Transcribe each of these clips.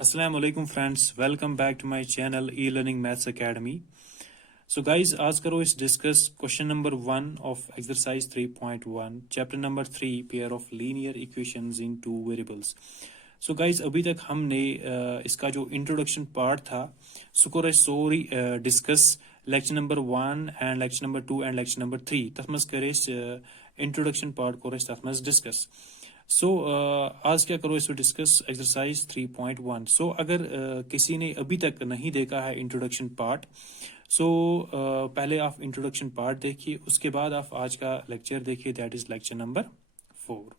Assalamu alaikum friends, welcome back to my channel E-Learning Maths Academy. So guys, आज करो इस discuss question number 1 of exercise 3.1 chapter number 3 pair of linear equations in two variables. So guys, अभी तक हमने इसका जो introduction part था सो कोर sorry discuss lecture number 1 and lecture number 2 and lecture number 3 तथ मज करे introduction part कोर तथ मज discuss. सो आज क्या करो इसको डिस्कस एक्सरसाइज 3.1. सो अगर किसी ने अभी तक नहीं देखा है इंट्रोडक्शन पार्ट पहले आप इंट्रोडक्शन पार्ट देखिए, उसके बाद आप आज का लेक्चर देखिए, that is lecture number 4.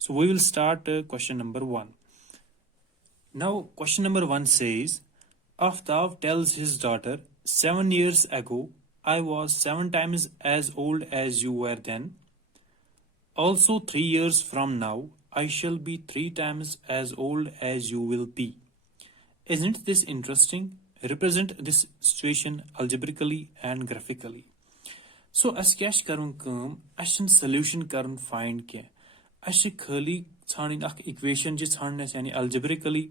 So we will start question number 1. Now question number 1 says Aftab tells his daughter, 7 years ago I was 7 times as old as you were then. Also 3 years from now, I shall be 3 times as old as you will be. Isn't this interesting? Represent this situation algebraically and graphically. So, as kyash karun kam, ashin solution karun find kya. Ashi khali tsanin ak equation ji tsannes yani algebraically.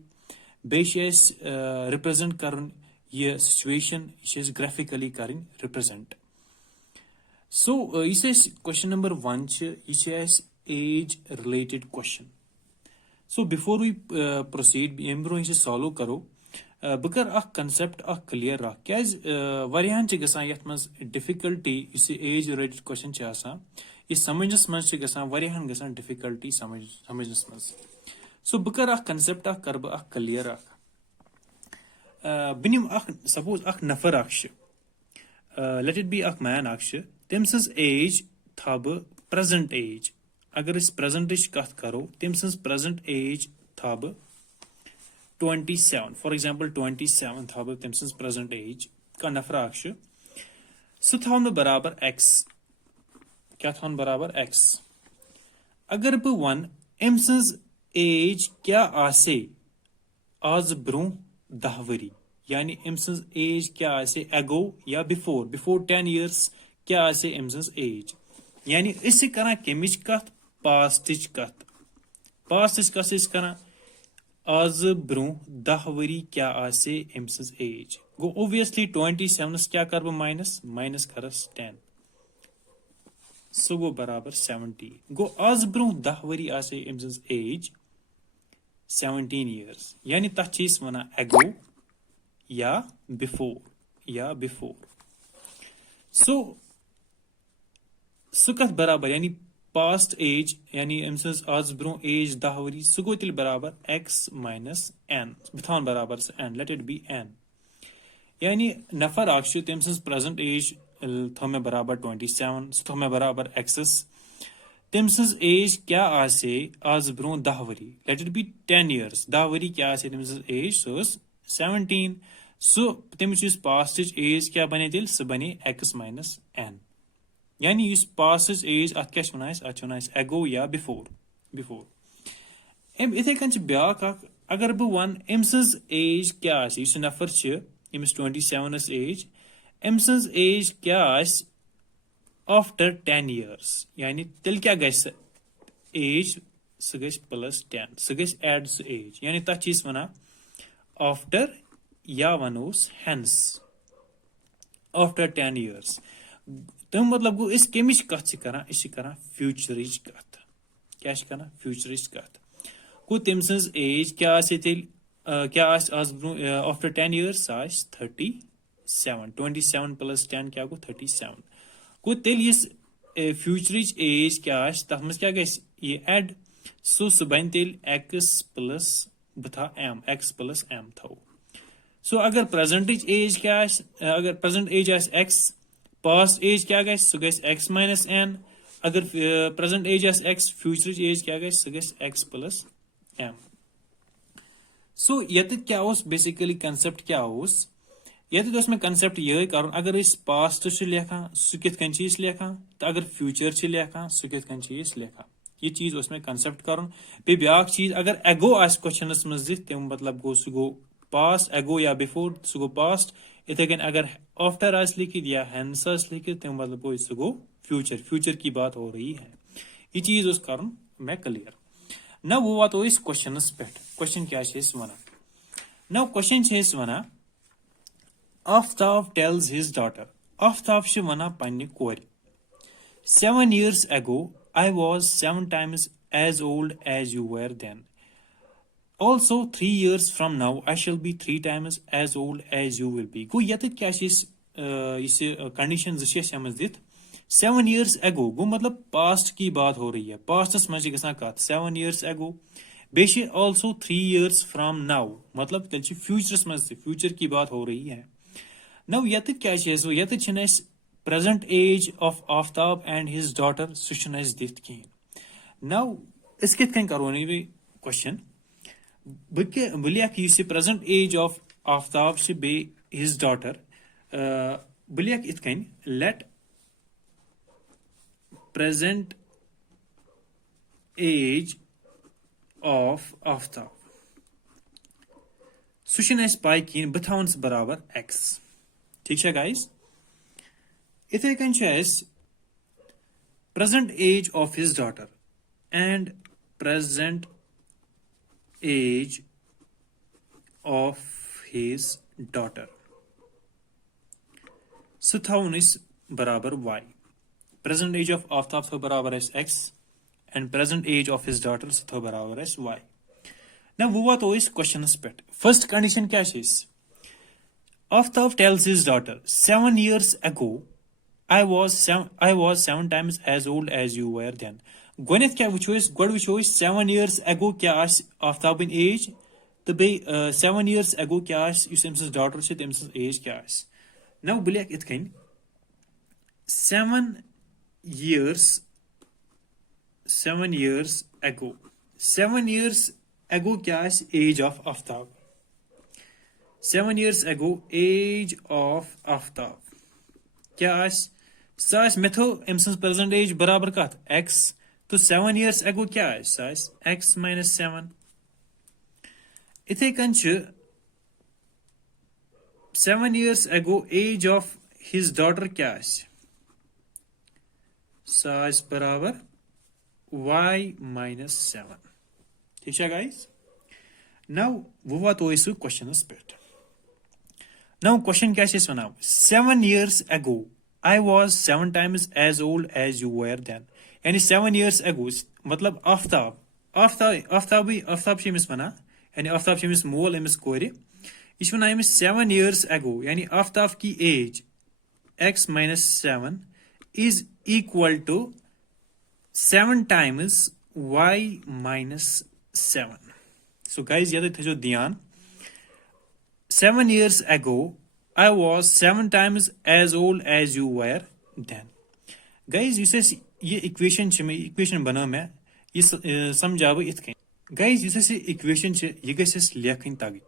Beishes represent karun ye situation, is graphically karin represent. So, this is question number 1. This is age-related question. So, before we proceed, we will solve karo. Because a concept a clear ra. Because variant chigasa yatmas difficulty is age-related question chasa. Is samajnas mas chigasa variant gasan difficulty samajnas mas. So, because a concept a karba a clear ra. Binim a suppose a nafar aksh. Let it be a man aksh. Tems's age thab present age. Agar is present age kath karo, Tems's present age thab 27. For example, 27 thab Tems's present age ka nafra aksh. So tham barabar x. Kya tham barabar x. Agar bu 1 Tems's age kya ase az bru dahvari. Yani Tems's age kya ase ago ya before 10 years. क्या आसे एम्संस as यानी इससे करा केमिच कथ पास्टिच कथ इस करा आज ब्रो 10 वरी क्या आसे एम्संस एज गो ऑब्वियसली 27 क्या कर माइनस करस 10 सो गो बराबर 70 गो आज ब्रो 10 वरी आसे एम्संस एज 17 years यानी तथ चीज वना एगो या बिफोर सो सुकत बराबर यानी पास्ट एज यानी अमसज आज ब्रो एज 10 वरी सु गो तिल बराबर x minus n बिथान बराबर से n let it be n यानी नफर अक्ष तमसज प्रेजेंट एज थमे बराबर 27 थमे बराबर x तमसज एज क्या आसे आज bro 10 worry let it be 10 years 10 worry क्या आसे तमसज एज सो 17 सो तमस पास्ट एज क्या बने तिल सु बने x minus n यानी इस पास एज अत क्या वन एगो या बिफोर इथे कन ब्याक अगर बह वन अम सज एज क्या नफर अमिस 27 एज अम सज एज क्या आफ्टर 10 years यानी तेल क्या गस एज सह गस प्लस 10 सह गस एड सह एज यानी तथ चीज वना आफ्टर या वनोस हेंस आफ्टर 10 years तम मतलब गो इस केमिच कथ करा फ्यूचरिच कथ क्या फ्यूचरिच कथ गो तम सज एज क्या क्या आज आफ्टर 10 years 37 27 plus 10 क्या गो 37 गो तेल इस फ्यूचरिच एज क्या तथ मज क्या गस ये एड सो बन तेल x plus बथा m x plus m थो सो अगर प्रेजेंट एज क्या अगर present age x past age क्या गस सह गस x minus n अगर present age x future age क्या गस सह गस x plus m सो यत क्या बेसिकली कंसेप्ट क्या यत में कंसेप्ट ये कर अगर इस पास्ट लेखा सह कित कन लेखा तो अगर फ्यूचर लेखा सह कित कन लेखा ये चीज में कंसेप्ट कर बे ब्या चीज अगर एगो क्वेश्चन मज दिम मतलब गो सह गो पास्ट एगो या बिफोर सह गो पास्ट इथे कन अगर आफ्टर लिखित या हेंस लिखित तम मतलब गो सह गो फ्यूचर की बात हो रही है ये चीज कर मैं क्लियर ना वो वातो इस क्वेश्चन पे क्वेश्चन क्या one Now question is wana, Aftab tells his daughter. Aftab she wana panni kori. 7 years ago, I was 7 times as old as you were then. Also, 3 years from now, I shall be 3 times as old as you will be. Go yet क्या इस condition जिसे समझ दित 7 years ago गो मतलब past की बात हो रही है past में गसा कत 7 years ago बेशे also 3 years from now मतलब तेल future में future की बात हो रही है now यत क्या सो यत छनस present age of Aftab and his daughter सुशनस दित की now इस कित कन करो नहीं question Ballia present age of Aftab से be his daughter Ballia it can let present age of Aftab Sushan इस पाई की बथावन से बराबर x ठीक है guys इथे कन इस present age of his daughter and present age of his daughter so thaun is barabar y present age of Aftab tho barabar is x and present age of his daughter so tho barabar is y now what is question spet first condition kya is Aftab tells his daughter 7 years ago I was 7 times as old as you were then Gwynneth kya god which 7 years ago kya as Aftab in age the be 7 years ago kya as you daughter se tem's age kya as now black it can 7 years 7 years ago 7 years ago kya is age of Aftab 7 years ago age of Aftab kya as सास मेथो एमसंस present age बराबर कत x तो 7 years ago क्या है सास x minus 7 इथे कन 7 years ago age of his daughter क्या है सास बराबर y minus 7 ठीक है guys now वो बात हो इस क्वेश्चन पे now question क्या है सुना 7 years ago I was 7 times as old as you were then. Yani 7 years ago, मतलब Aftab she mis wana, yani Aftab she mis mol emis kori. Ish wana emis 7 years ago, yani Aftab ki age x minus 7 is equal to 7 times y minus 7. So guys, yada thejo dhyan 7 years ago I was 7 times as old as you were then. Guys, you says ये equation बना मैं ये समझाबो इत कन. Guys, you says equation छ ये गसस लेखन तग.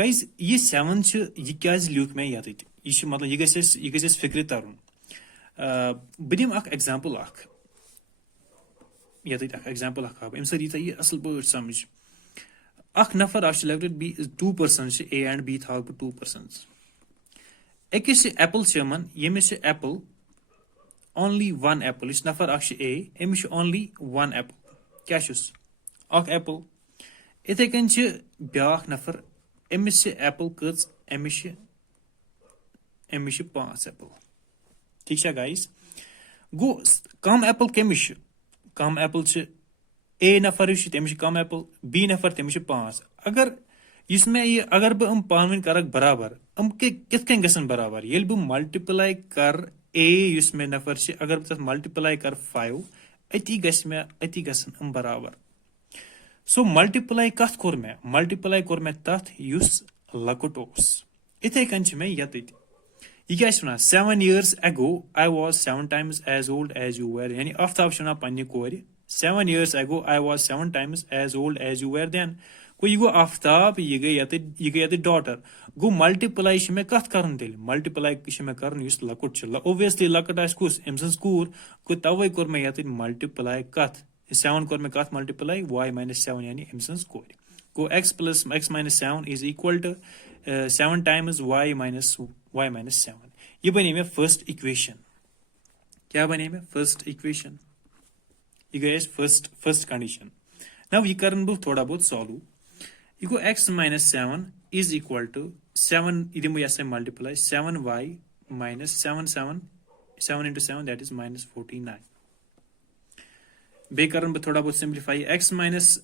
Guys, ये 7 छ ये क्याज लिख मैं याद it. ये छ मतलब ये गसस फिक्र तरन. बदिम अक एग्जांपल अक. याद it अक एग्जांपल अक. एम सर ये असल पॉइंट समझ. Ak nafar ash selected B is 2 persons A and B thought 2 persons. Ekis apple shaman yemis apple only one apple is nafar ash A emish only one apple. Cashus ak apple. Ite kanch biak nafar emis apple kuts emish 5 apple. ठीक है guys. Go kam apple kemish kam apple ch A नफर तमिश कम apple B नफर तमिश 5 अगर इसमें ये अगर बह पान करक बराबर कित कन गसन बराबर ये बह मल्टीप्लाई कर A युसमें नफर से अगर बह मल्टीप्लाई कर 5 अति गसन बराबर सो मल्टीप्लाई कत कोर मैं मल्टीप्लाई कोर मैं तथ युस लकुट ओस इथे कन छ मैं यत ये क्या सुना 7 years ago I was 7 times as old as you were यानी आफ्ताब सुना पन्नी कोरी 7 years ago I was 7 times as old as you were then. को ये गो आफ्ताब ये गई याते daughter. गो multiply शमे कथ करन दिल multiply शमे करन युस लकुट चला. Obviously लकुट आस कुस एमसन स्कूर को तवे कोर में याते multiply कथ 7 कोर में कथ multiply y minus 7 यानी एमसन स्कूर. को x plus x minus 7 is equal to 7 times y minus 7. ये बनी में first equation. क्या बनी में first equation? You guys first condition. Now ये करन बो थोड़ा बहुत solve. You go x minus 7 is equal to 7, multiply 7y minus 7 into 7, that is minus 49. Be karan bh thoda bahut simplify x minus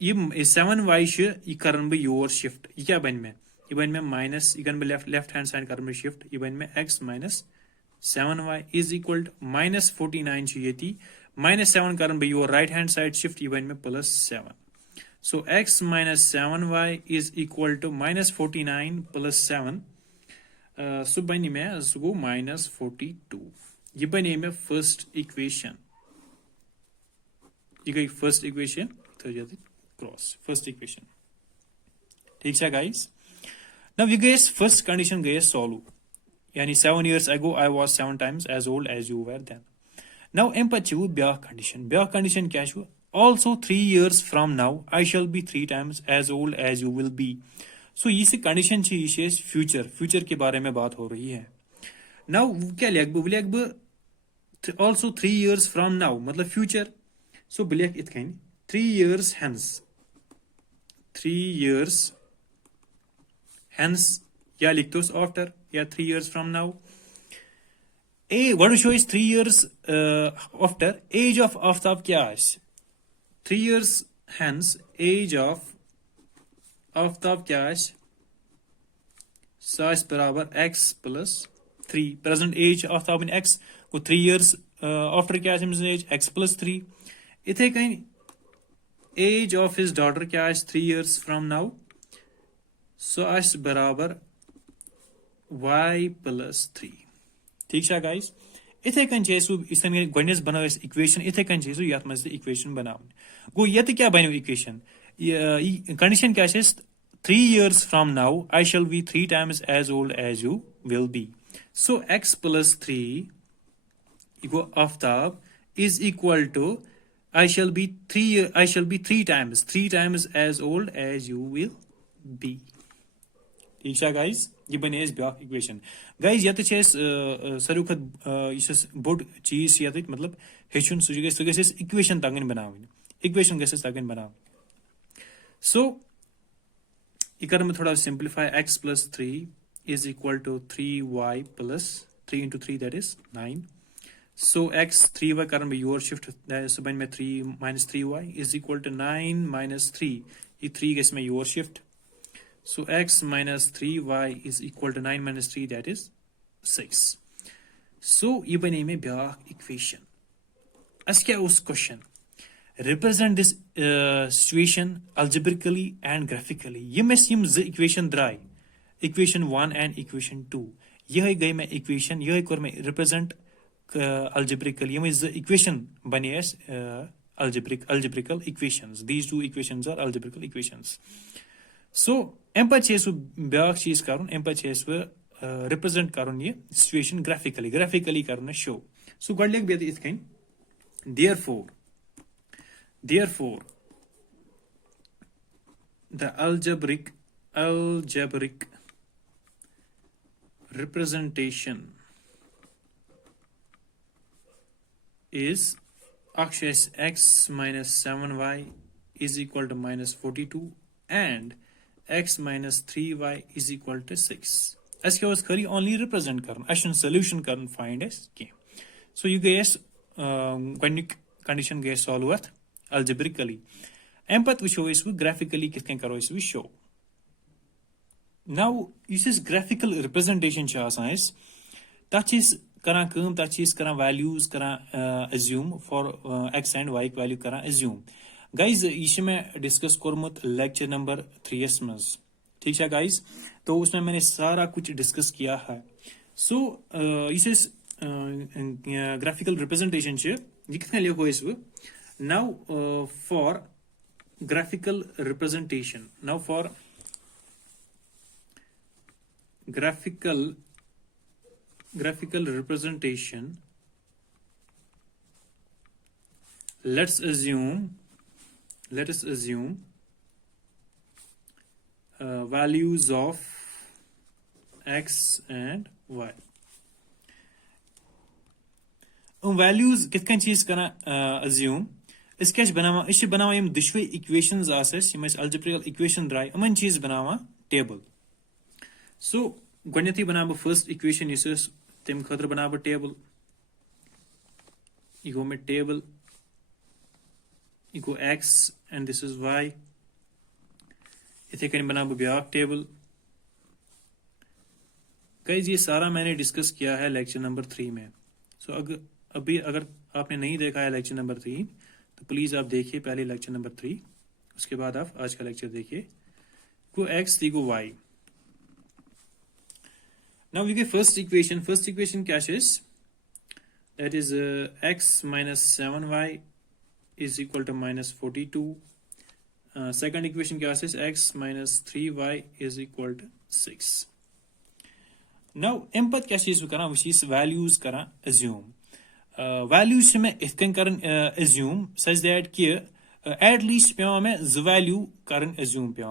7y ये करन बह your shift ये क्या बन में ये बन में माइनस ये बह लेफ्ट हैंड साइड कर शिफ्ट ये बन में x minus 7y is equal to minus 49 ये minus 7 करन बह your right hand side shift ये बन में plus 7. So x minus 7y is equal to minus 49 plus 7. So बनी में सो minus 42. ये बनी में first equation. ये गई first equation तो जाती cross first equation. ठीक है guys. Now we guys first condition guys solve. Yani 7 years ago I was 7 times as old as you were then. Now empathy ब्याह condition. ब्याह condition क्या है? Also 3 years from now I shall be 3 times as old as you will be. So ये से condition चाहिए future के बारे में बात हो रही है. Now क्या लिख ब also 3 years from now मतलब future. So बिलिक इतकन 3 years hence. 3 years hence या लिखते हो after या 3 years from now. What to show is 3 years after age of Aftab क्या है? 3 years hence age of Aftab क्या है? साइज बराबर x plus 3. Present age of Aftab in x को 3 years after क्या है? age x plus 3. इथे कहीं age of his daughter क्या है? 3 years from now. So as बराबर y plus 3. ठीक है guys. इथे कन चेसु इसमें गणित बनाओ इस इक्वेशन इथे कन चेसु यात में से इक्वेशन बनाओ. गो ये तो क्या बनो इक्वेशन? ये कंडीशन क्या है? 3 years from now I shall be 3 times as old as you will be. So x plus 3 equal Aftab is equal to I shall be 3 times as old as you will be. ठीक है guys. ये बने इस back equation. Guys यत छे सारू खत इस बोड चीज यत मतलब हेचुन सुजगे सगेस इक्वेशन तगन बनावन. इक्वेशन गैस तगन बनाव. सो इकर में थोड़ा simplify x plus 3 is equal to 3y plus 3 into 3 that is 9. So x 3y करन में योर शिफ्ट सो बन में 3 minus 3y is equal to 9 minus 3. ये 3 गैस में your shift. So x minus 3y is equal to 9 minus 3 that is 6. So ये बने में back equation. अस क्या उस question? Represent this situation algebraically and graphically. ये में SIM equation Durai. Equation 1 and equation 2. यह गई में इक्वेशन यह कर में represent algebraically. ये में इक्वेशन बने as algebraical equations. These two equations are algebraical equations. So empathy is back चीज करूँ empathy is represent करूँ ये situation graphically करूँ show. So गड़ लेक बेदी इतकन. Therefore the algebraic representation is axis x minus 7y is equal to minus 42 and x minus 3y is equal to 6. As क्या was खरी only represent करना. अशन solution करना find as क्या. So you guys condition guys solve with algebraically. Empath we show is graphically किसके करो इस we show. Now this is graphical representation चाहता है. That is करा कम that is करा values करा assume for x and y value करा assume. Guys ये मैं डिस्कस कोरमुत लेक्चर नंबर 3 में. ठीक है गाइज. तो उसमें मैंने सारा कुछ डिस्कस किया है. सो इस ग्राफिकल रिप्रेजेंटेशन ये कितने लिखो इस now for graphical representation. Now for graphical representation let us assume values of x and y. values कितकन चीज करना assume अस क्या बनावान अस बनावान यम दुशवे इक्वेशंस यम अलजेब्रिकल इक्वेशन द्राय यमन चीज बनावान टेबल सो गोडनेथी बना बह फर्स्ट इक्वेशन इस तम खतर बना बह टेबल यह गो मे टेबल यह गो x and this is y इथे कन बना बह ब्याक टेबल गाइस ये सारा मैंने डिस्कस किया है लेक्चर नंबर 3 में सो अगर आपने नहीं देखा है लेक्चर नंबर 3 तो प्लीज आप देखिए पहले लेक्चर नंबर 3 उसके बाद आप आज का लेक्चर देखिए को x को y now we get first equation क्या है that is x minus 7y is equal to minus 42 second equation क्या है x minus 3y is equal to 6 now अम पत क्या चीज करा वो वैल्यूज करा assume वैल्यूज में इतकन करन assume such that कि at least पे मैं ज वैल्यू करन assume पे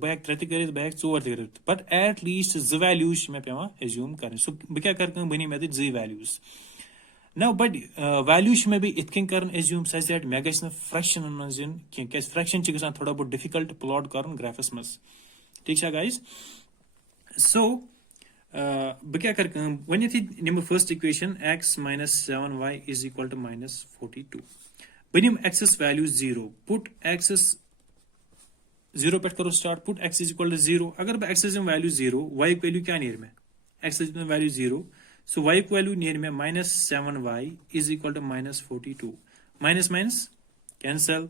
बह त्रे कर बह 4 कर बट at least ज वैल्यूज में पे assume करन सो बह क्या कर बनी मे ज वैल्यूज now but वैल्यूज में भी इतकन करन assume such that मे गस फ्रैक्शन मज इन क्या फ्रैक्शन च गसान थोड़ा बहुत डिफिकल्ट प्लॉट करन ग्राफस मज ठीक है गाइस सो बह क्या कर वन निम first equation x minus 7y is equal to minus 42 बह निम एक्स वैल्यू 0 पुट एक्स 0 पे करो start put x is equal to 0 अगर बह x वैल्यू 0 y वैल्यू क्या नीर में x value 0 so y value नीर में minus 7y is equal to minus 42 minus minus cancel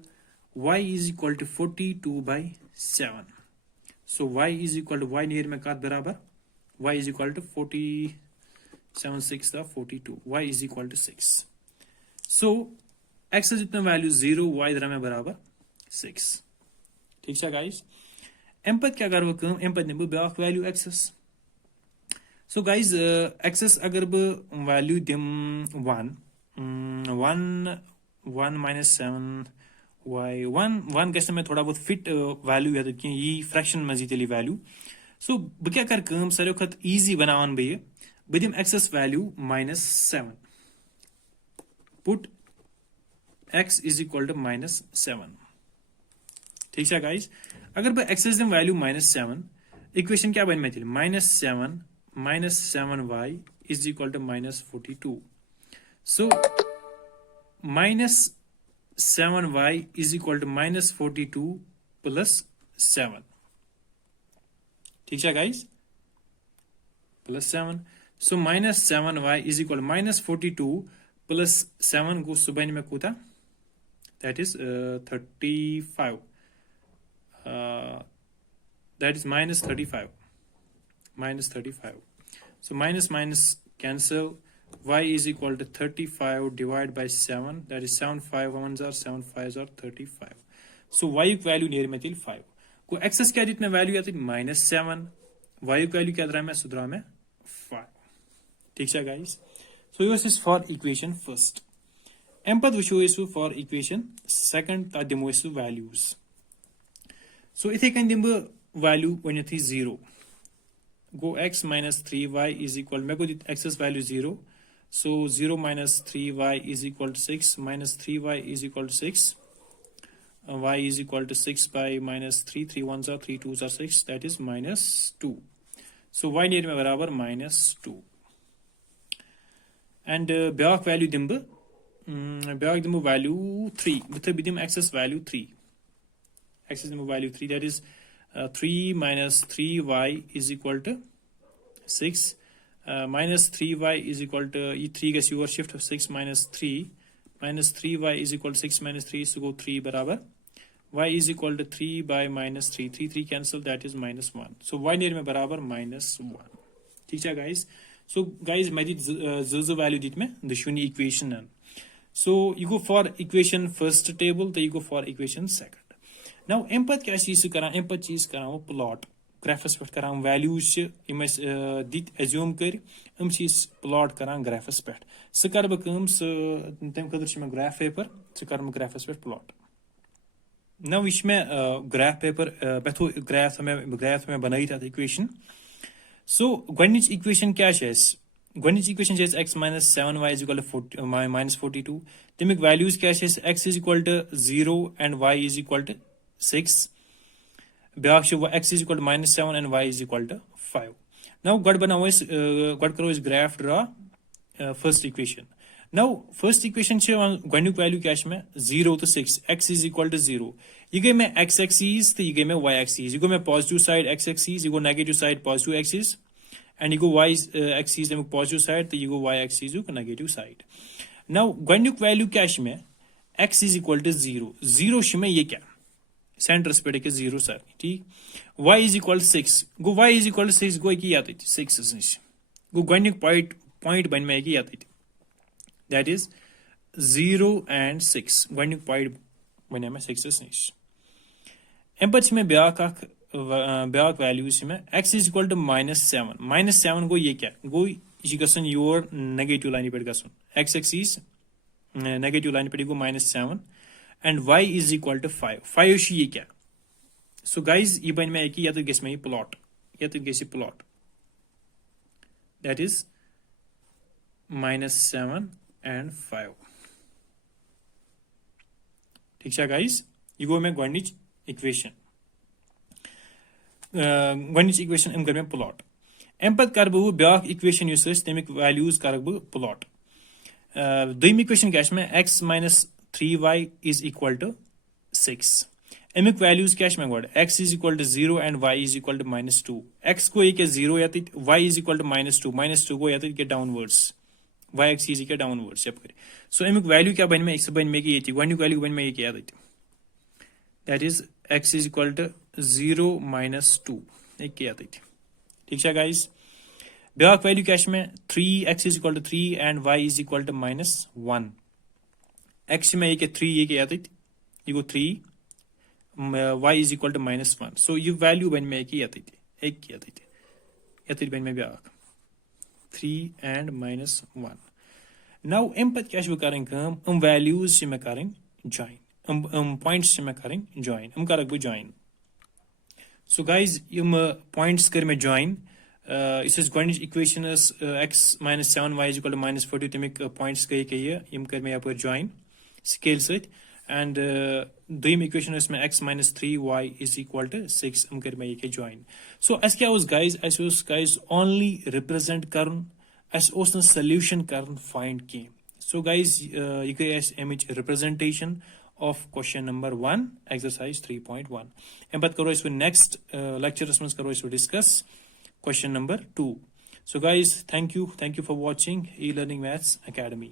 y is equal to 42 by 7 so y is equal to y नीर में कात बराबर y is equal to 47 6 था 42 y is equal to 6 so x जितना value 0 y दरा में बराबर 6 ठीक है गाइस एम पत क्या करो कम एम पत निम back value x so guys x अगर ब वैल्यू दिम 1 minus 7 y 1 गस में थोड़ा बहुत फिट वैल्यू है कि ये फ्रैक्शन मजी तेली वैल्यू सो बह क्या कर कम सारे खत इजी बनावन बह दिम x value -7 put x is equal to -7 ठीक है गाइस अगर बह x दिम वैल्यू -7 इक्वेशन क्या बन में -7 minus 7y is equal to minus 42 so minus 7y is equal to minus 42 plus 7 ठीक है guys plus 7 so minus 7y is equal to minus 42 plus 7 को सुबह में कोता that is 35 that is minus 35 so minus minus cancel y is equal to 35 divided by 7 that is 7 5 ones are 7 5s are 35 so y value near में 5 को x क्या जितना value आती -7 y value क्या में सुधरा में 5 ठीक है guys so this is for equation first एम पत वुचो इसु for equation second ता दिमो इसु values so इथे कन दिम value one 0 go x minus 3y is equal मैं को x value 0 so 0 minus 3y is equal to 6 minus 3y is equal to 6 y is equal to 6 by minus 3 3 1s are 3 2s are 6 that is minus 2 so y near में बराबर -2 and ब्याक value दिम value 3 with बिदिम x value 3 x दिम value 3 that is 3 minus 3y is equal to 6 minus 3y is equal to 3 gets your shift of 6 minus 3y is equal to 6 minus 3 so go 3 बराबर y is equal to 3 by minus 3 cancel that is -1 so y near में बराबर -1 ठीक है guys so guys मैं ज value दित में दुश्मनी equation so you go for equation first table then you go for equation second now एम पत क्या चीज करा एम पत चीज करा वो प्लॉट ग्राफस पे करा वैल्यूज दित एज्यूम कर प्लॉट करा ग्राफस पे सह कर बह तम खतर ग्राफ पेपर सह कर ग्राफस पे प्लॉट ना यह मे ग्राफ पेपर ग्राफ में बनाई इक्वेशन सो गोडनिच इक्वेशन क्या Gonic equation is x minus 7y is equal to minus 42. Temic values क्या है x is equal to 0 and y is equal to 6. Beak x is equal to minus 7 and y is equal to 5. Now God करो इस graph draw first equation. Now first equation gonic value क्या है 0 to 6 x is equal to 0. ये गई मैं x axis तो ये गई मैं y axis. ये गो मैं positive side x axis, ये गो negative side positive axis. And you go y axis the positive side, तो you go y axis you negative side. Now gonic value क्या है x is equal to 0. 0 में ये क्या centre पे के 0 sir ठीक. y is equal to 6. Go y is equal to 6 गो की याद 6 नश गो गonic point बन में की याद that is 0 and 6 gonic point बन में 6 नश. अम पे ब्याक value x is equal to -7. -7 गो ये क्या गो यह गसन योर नेगेटिव लाइन पे गसन x axis नेगेटिव लाइन पे गो -7 and y is equal to 5. 5 ये क्या. So guys ये बन में कि या तो गेस में प्लॉट या तो guess plot that is -7 and 5. ठीक है guys ये गो मैं गonic इक्वेशन गonic इक्वेशन अम कर में प्लॉट. अम पे कर बह ब्याक इक्वेशन तमिक वैल्यूज कर बह प्लॉट. दोम इक्वेशन क्या x minus 3y is equal to 6. अमिक वैल्यूज क्या गोड x is equal to 0 and y is equal to -2. x को ये 0 या y is equal to -2. -2 को या डाउनवर्ड्स y axis ये डाउनवर्ड्स यप. सो अमिक वैल्यू क्या बन में एक बन में कि ये गonic वैल्यू बन में ये क्या that is x is equal to 0 minus 2 एक क्या ठीक है guys. ब्याक वैल्यू क्या 3 x is equal to 3 and y is equal to -1. x में ये 3 ये क्या ये गो 3 y is equal to -1. सो ये वैल्यू बन में एक क्या बन में ब्याक 3 and -1. नाउ अम पे क्या करें वैल्यूज में करें ज्वाइन पॉइंट्स में करें ज्वाइन कर बह ज्वाइन. सो गाइज पॉइंट्स कर मे ज्वाइन इस गonic equation x minus 7y is equal to -40 तमिक पॉइंट्स गई ये कर मे यप ज्वाइन स्केल सत. एंड दोम इक्वेशन में x minus 3y is equal to 6 कर मे ये ज्वाइन. सो अस क्या गाइज गाइज ओनली रिप्रेजेंट कर सोल्यूशन कर फाइंड कह. सो गाइज ये गई अमिच representation of question number 1 exercise 3.1. And but karo isu next lecture response karo isu discuss question number 2. So guys thank you for watching e-learning maths academy.